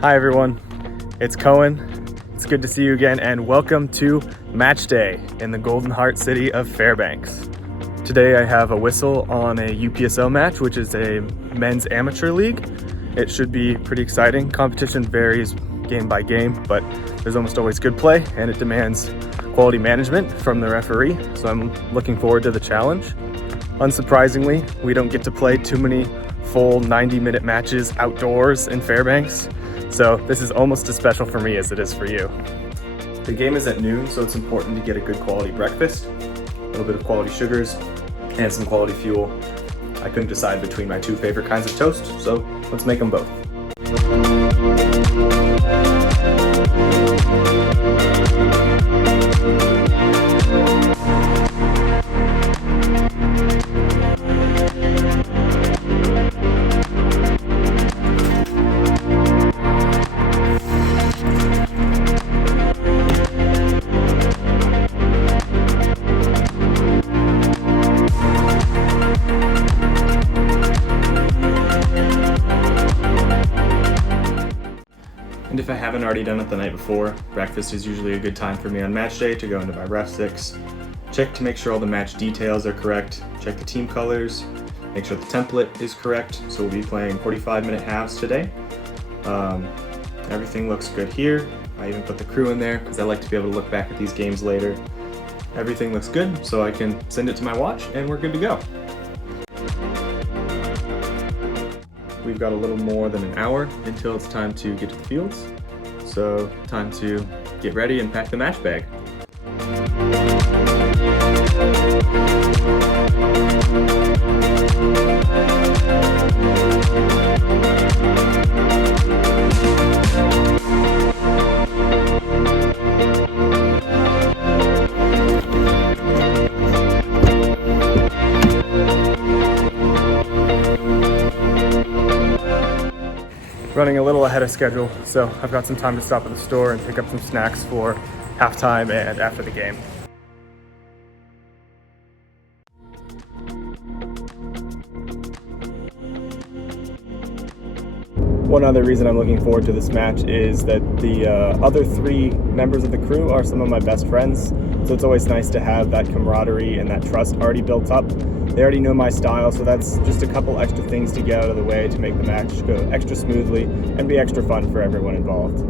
Hi everyone, it's Koen. It's good to see you again and welcome to Match Day in the Golden Heart city of Fairbanks. Today I have a whistle on a UPSO match, which is a men's amateur league. It should be pretty exciting. Competition varies game by game, but there's almost always good play and it demands quality management from the referee, so I'm looking forward to the challenge. Unsurprisingly, we don't get to play too many full 90-minute matches outdoors in Fairbanks, so this is almost as special for me as it is for you. The game is at noon, so it's important to get a good quality breakfast, a little bit of quality sugars, and some quality fuel. I couldn't decide between my two favorite kinds of toast, so let's make them both. And if I haven't already done it the night before, breakfast is usually a good time for me on match day to go into my Refsix, check to make sure all the match details are correct, check the team colors, make sure the template is correct. So we'll be playing 45-minute halves today. Everything looks good here. I even put the crew in there because I like to be able to look back at these games later. Everything looks good, so I can send it to my watch and we're good to go. We've got a little more than an hour until it's time to get to the fields. So time to get ready and pack the match bag. Running a little ahead of schedule, so I've got some time to stop at the store and pick up some snacks for halftime and after the game. One other reason I'm looking forward to this match is that the other three members of the crew are some of my best friends, so it's always nice to have that camaraderie and that trust already built up. They already know my style, so that's just a couple extra things to get out of the way to make the match go extra smoothly and be extra fun for everyone involved.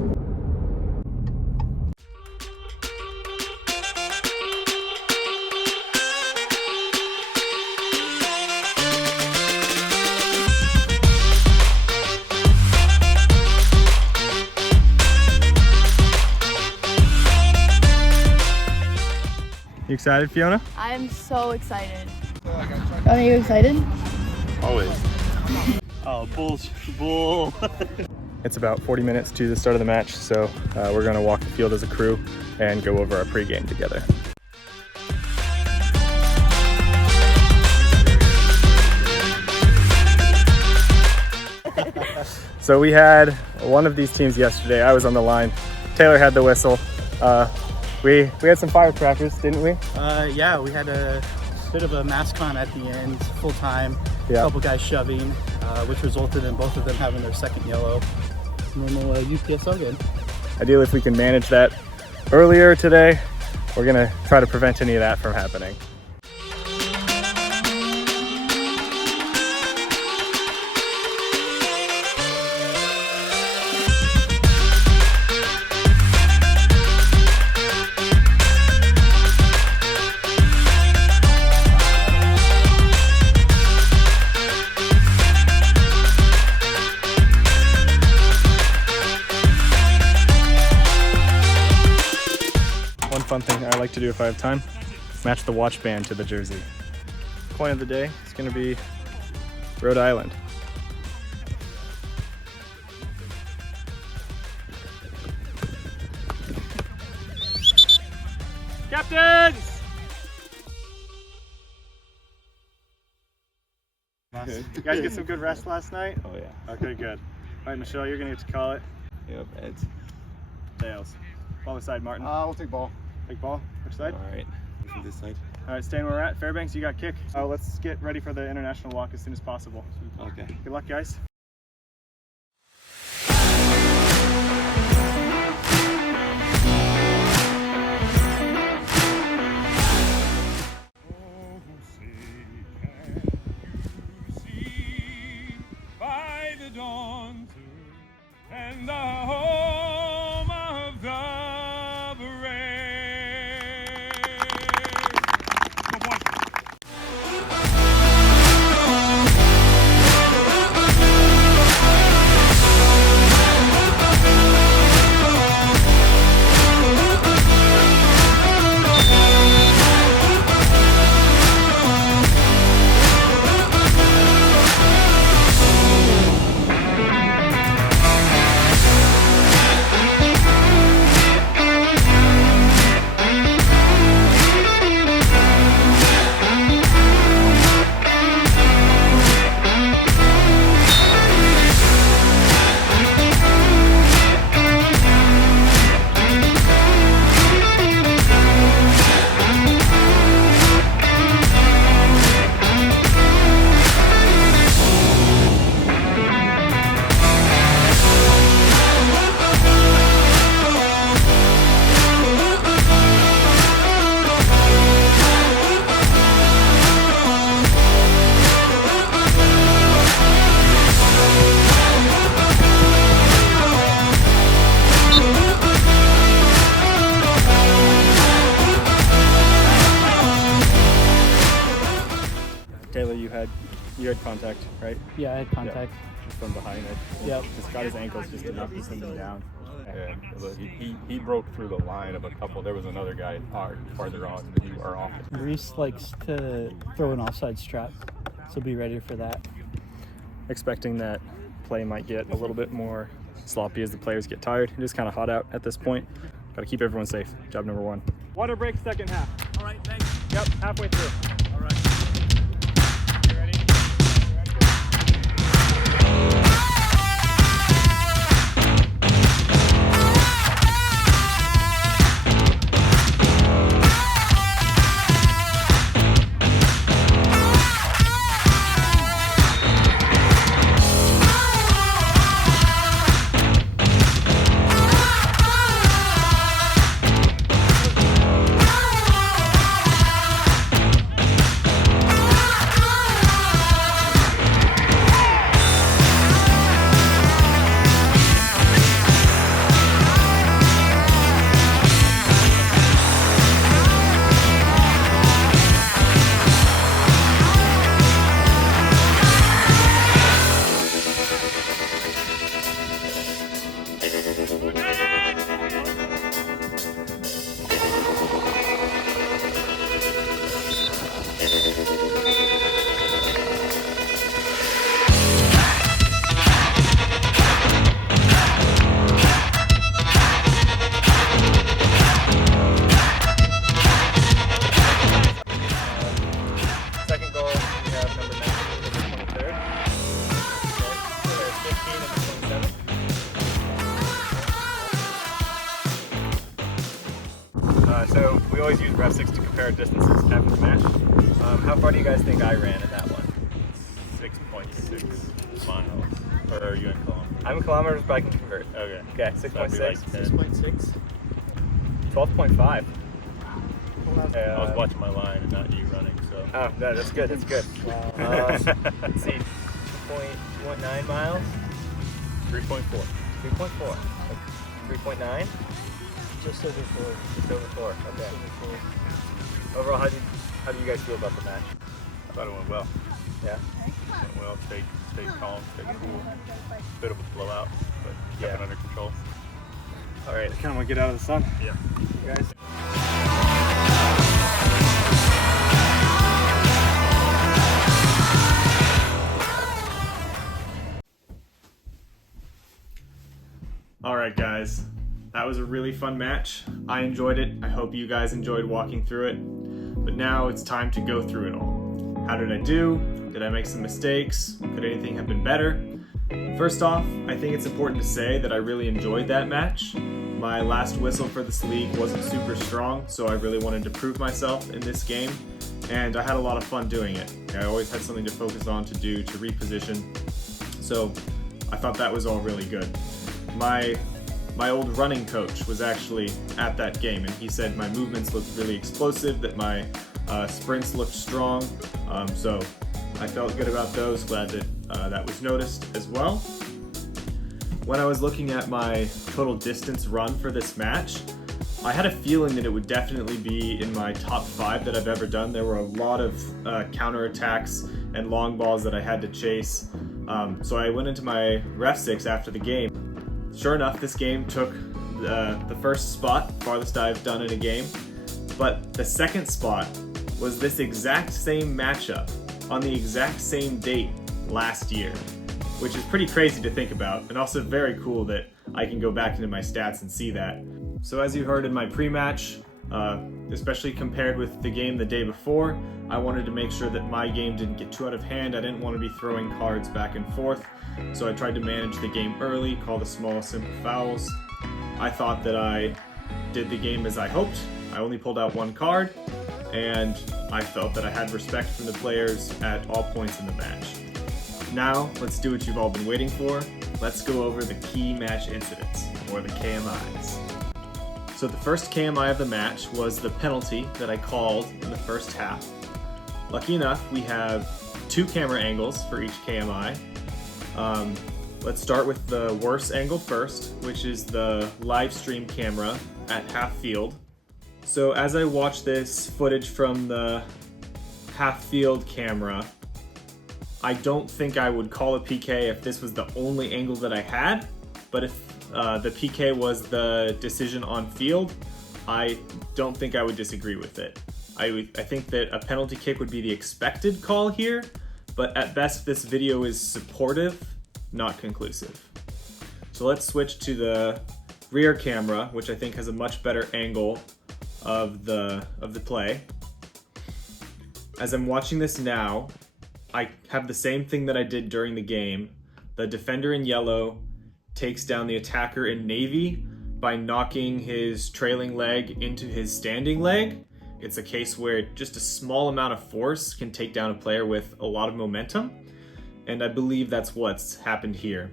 You excited, Fiona? I am so excited. Are you excited? Always. Oh, bull. It's about 40 minutes to the start of the match, so we're going to walk the field as a crew and go over our pregame together. So we had one of these teams yesterday. I was on the line. Taylor had the whistle. We had some firecrackers, didn't we? Yeah, we had a bit of a mass con at the end, full time. Yeah. A couple guys shoving, which resulted in both of them having their second yellow. Normal UPSO game. Ideally, if we can manage that earlier today, we're gonna try to prevent any of that from happening. One fun thing I like to do if I have time, match the watch band to the jersey. Coin of the day is going to be Rhode Island. Captains! You guys get some good rest last night? Oh yeah. Okay, good. All right, Michelle, you're going to get to call it. Yep, Ed's. Tails. Ball aside, Martin. We'll take ball. Take ball. Which side? All right. From this side. All right, staying where we're at. Fairbanks, you got kick. Let's get ready for the international walk as soon as possible. Okay. Good luck, guys. You had contact, right? Yeah, I had contact. Just from behind it. Yep. Just got his ankles just enough to send him down. Yeah, he broke through the line of a couple. There was another guy farther on that you are off. Reese likes to throw an offside strap, so be ready for that. Expecting that play might get a little bit more sloppy as the players get tired. It is kind of hot out at this point. Got to keep everyone safe. Job number one. Water break second half. All right, thanks. Yep, halfway through. All right. You ready? Second goal, we have number 19 and the 23rd. Okay, so there's 15 and the 27th. So we always use Refsix to compare distances after the match. How far do you guys think I ran in that one? 6.6 miles. Or are you in kilometers? I'm in kilometers, but I can convert. Okay. Okay, So that'd be like 6.6. 10. 6.6. 12.5. I was watching my line and not you running, so. Oh, no, that's good, that's good. Wow. Let's see, 2.9 miles? 3.4. 3.4. 3.9? Just over 4. Just over 4. Okay. Just over 4. Overall, how do you guys feel about the match? I thought it went well. Yeah? Went well, stayed calm, stayed cool. Bit of a blowout, but kept it under control. All right, I kind of want to get out of the sun. Yeah. You guys. All right, guys. That was a really fun match. I enjoyed it. I hope you guys enjoyed walking through it. But now it's time to go through it all. How did I do? Did I make some mistakes? Could anything have been better? First off, I think it's important to say that I really enjoyed that match. My last whistle for this league wasn't super strong, so I really wanted to prove myself in this game, and I had a lot of fun doing it. I always had something to focus on to do to reposition, so I thought that was all really good. My old running coach was actually at that game, and he said my movements looked really explosive, that my sprints looked strong, so I felt good about those. Glad that that was noticed as well. When I was looking at my total distance run for this match, I had a feeling that it would definitely be in my top 5 that I've ever done. There were a lot of counterattacks and long balls that I had to chase. So I went into my Refsix after the game. Sure enough, this game took the first spot, farthest I've done in a game. But the second spot was this exact same matchup on the exact same date last year, which is pretty crazy to think about, and also very cool that I can go back into my stats and see that. So as you heard in my pre-match, especially compared with the game the day before, I wanted to make sure that my game didn't get too out of hand. I didn't want to be throwing cards back and forth, so I tried to manage the game early, call the small, simple fouls. I thought that I did the game as I hoped. I only pulled out 1 card, and I felt that I had respect from the players at all points in the match. Now, let's do what you've all been waiting for. Let's go over the key match incidents, or the KMIs. So the first KMI of the match was the penalty that I called in the first half. Lucky enough, we have 2 camera angles for each KMI. Let's start with the worst angle first, which is the live stream camera at half field. So as I watch this footage from the half field camera, I don't think I would call a PK if this was the only angle that I had, but if the PK was the decision on field, I don't think I would disagree with it. I think that a penalty kick would be the expected call here, but at best this video is supportive, not conclusive. So let's switch to the rear camera, which I think has a much better angle of the play. As I'm watching this now, I have the same thing that I did during the game. The defender in yellow takes down the attacker in navy by knocking his trailing leg into his standing leg. It's a case where just a small amount of force can take down a player with a lot of momentum, and I believe that's what's happened here.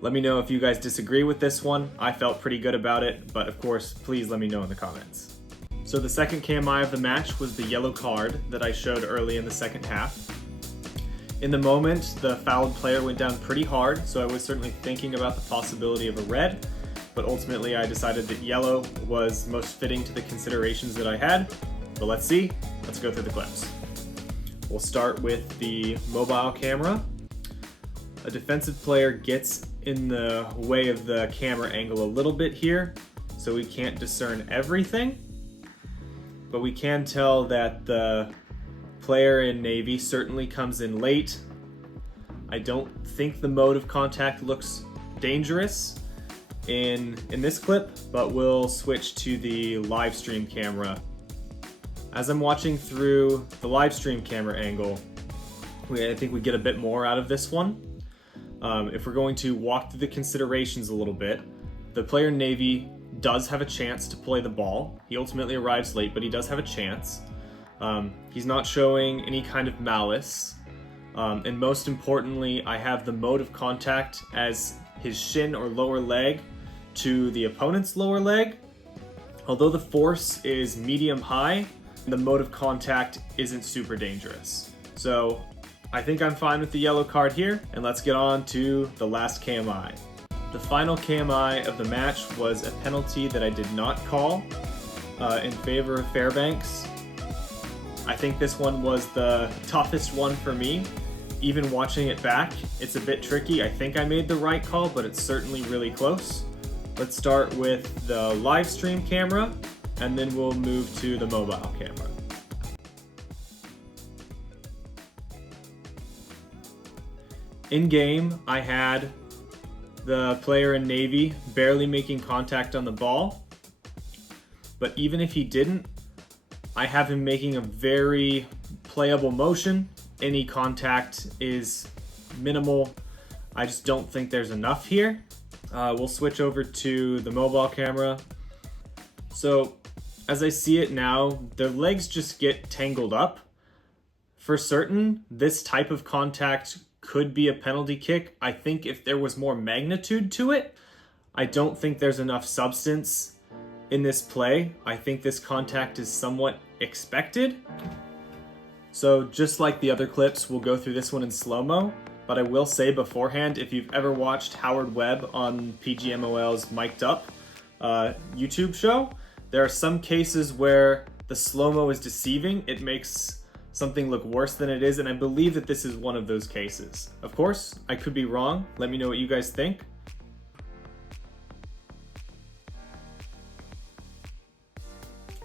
Let me know if you guys disagree with this one. I felt pretty good about it, but of course, please let me know in the comments. So the second KMI of the match was the yellow card that I showed early in the second half. In the moment, the fouled player went down pretty hard, so I was certainly thinking about the possibility of a red, but ultimately I decided that yellow was most fitting to the considerations that I had. But let's see, let's go through the clips. We'll start with the mobile camera. A defensive player gets in the way of the camera angle a little bit here, so we can't discern everything, but we can tell that the player in navy certainly comes in late. I don't think the mode of contact looks dangerous in this clip, but we'll switch to the live stream camera. As I'm watching through the live stream camera angle, I think we get a bit more out of this one. If we're going to walk through the considerations a little bit, the player in navy does have a chance to play the ball. He ultimately arrives late, but he does have a chance. He's not showing any kind of malice. And most importantly, I have the mode of contact as his shin or lower leg to the opponent's lower leg. Although the force is medium-high, the mode of contact isn't super dangerous. So I think I'm fine with the yellow card here, and let's get on to the last KMI. The final KMI of the match was a penalty that I did not call in favor of Fairbanks. I think this one was the toughest one for me. Even watching it back, it's a bit tricky. I think I made the right call, but it's certainly really close. Let's start with the live stream camera, and then we'll move to the mobile camera. In game, I had the player in navy barely making contact on the ball, but even if he didn't, I have him making a very playable motion. Any contact is minimal. I just don't think there's enough here. We'll switch over to the mobile camera. So as I see it now, the legs just get tangled up. For certain, this type of contact could be a penalty kick. I think if there was more magnitude to it, I don't think there's enough substance in this play. I think this contact is somewhat expected. So just like the other clips, we'll go through this one in slow-mo, but I will say beforehand, if you've ever watched Howard Webb on PGMOL's Mic'd Up YouTube show, there are some cases where the slow-mo is deceiving. It makes something look worse than it is, and I believe that this is one of those cases. Of course, I could be wrong. Let me know what you guys think.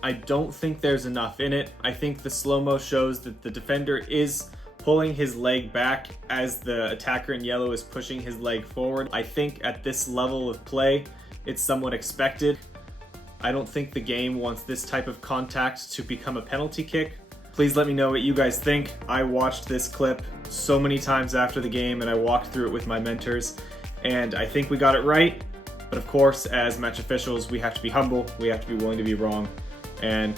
I don't think there's enough in it. I think the slow-mo shows that the defender is pulling his leg back as the attacker in yellow is pushing his leg forward. I think at this level of play, it's somewhat expected. I don't think the game wants this type of contact to become a penalty kick. Please let me know what you guys think. I watched this clip so many times after the game, and I walked through it with my mentors, and I think we got it right. But of course, as match officials, we have to be humble. We have to be willing to be wrong, and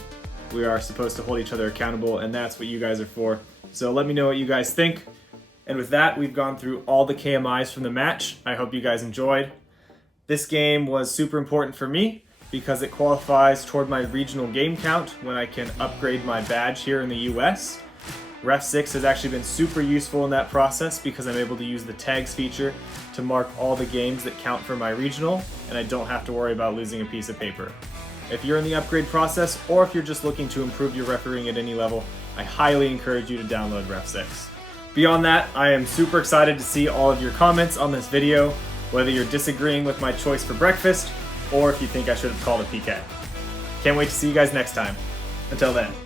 we are supposed to hold each other accountable, and that's what you guys are for. So let me know what you guys think. And with that, we've gone through all the KMIs from the match. I hope you guys enjoyed. This game was super important for me because it qualifies toward my regional game count when I can upgrade my badge here in the US. Refsix has actually been super useful in that process because I'm able to use the tags feature to mark all the games that count for my regional, and I don't have to worry about losing a piece of paper. If you're in the upgrade process, or if you're just looking to improve your refereeing at any level, I highly encourage you to download Refsix. Beyond that, I am super excited to see all of your comments on this video, whether you're disagreeing with my choice for breakfast or if you think I should have called a PK. Can't wait to see you guys next time. Until then.